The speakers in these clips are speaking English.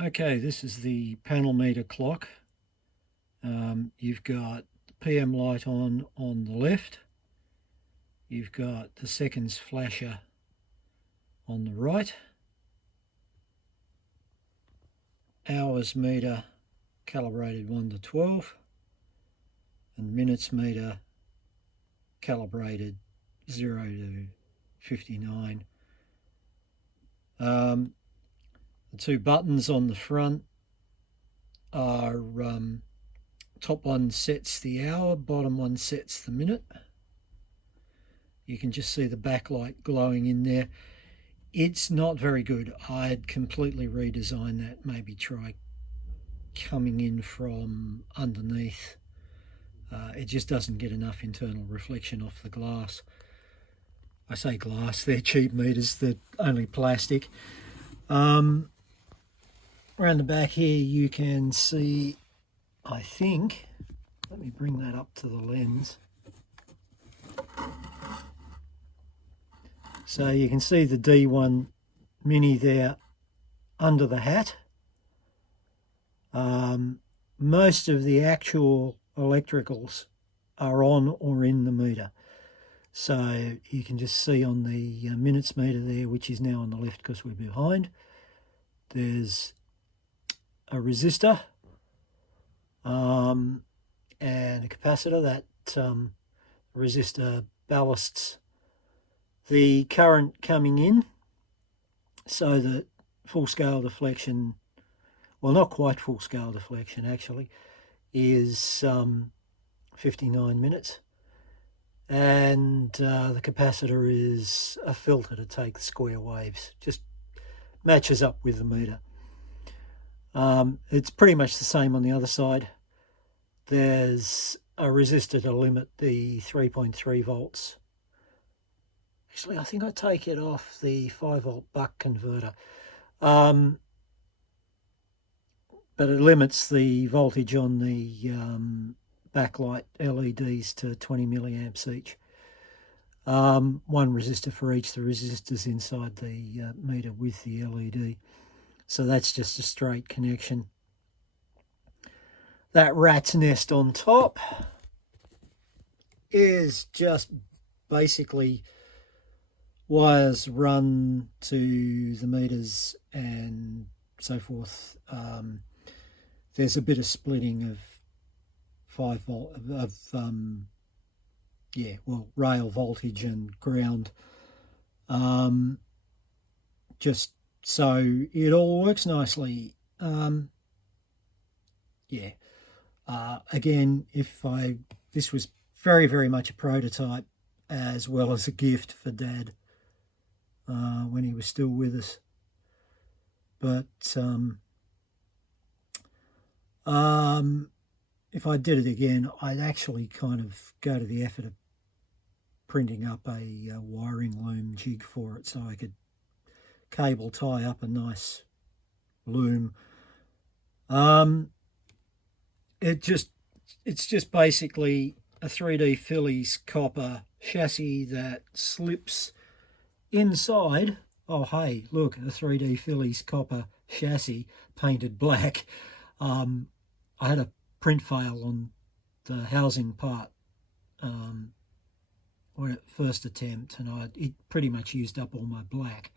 Okay, this is the panel meter clock. You've got the PM light on the left. You've got the seconds flasher on the right. Hours meter calibrated 1 to 12. And minutes meter calibrated 0 to 59. The two buttons on the front are top one sets the hour, bottom one sets the minute. You can just see the backlight glowing in there. It's not very good. I'd completely redesign that, maybe try coming in from underneath. It just doesn't get enough internal reflection off the glass. I say glass, they're cheap meters, they're only plastic. Around the back here you can see, I think, let me bring that up to the lens. So you can see the D1 Mini there under the hat. Most of the actual electricals are on or in the meter. So you can just see on the minutes meter there, which is now on the left because we're behind, there's a resistor and a capacitor. That resistor ballasts the current coming in so that full-scale deflection, well, not quite full-scale deflection actually, is 59 minutes. And the capacitor is a filter to take the square waves, just matches up with the meter. It's pretty much the same on the other side. There's a resistor to limit the 3.3 volts. Actually, I think I take it off the 5 volt buck converter. But it limits the voltage on the backlight LEDs to 20 milliamps each. One resistor for each. The resistors inside the meter with the LED. So that's just a straight connection. That rat's nest on top is just basically wires run to the meters and so forth. There's a bit of splitting of 5 volt rail voltage and ground, just so it all works nicely. Again, this was very much a prototype as well as a gift for Dad when he was still with us, but if I did it again, I'd actually kind of go to the effort of printing up a wiring loom jig for it so I could cable tie up a nice loom. It's just basically a 3D Phillies copper chassis that slips inside. Oh hey, look, a 3D Phillies copper chassis painted black. I had a print fail on the housing part on at first attempt, and it pretty much used up all my black.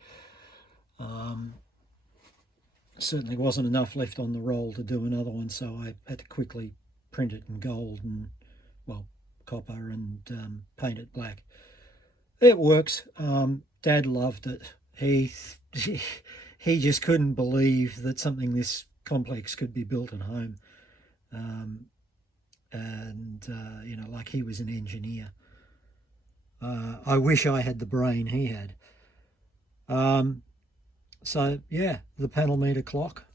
Certainly wasn't enough left on the roll to do another one, so I had to quickly print it in gold and, well, copper and paint it black. It works. Dad loved it. He just couldn't believe that something this complex could be built at home. Like he was an engineer. I wish I had the brain he had. So yeah, the panel meter clock.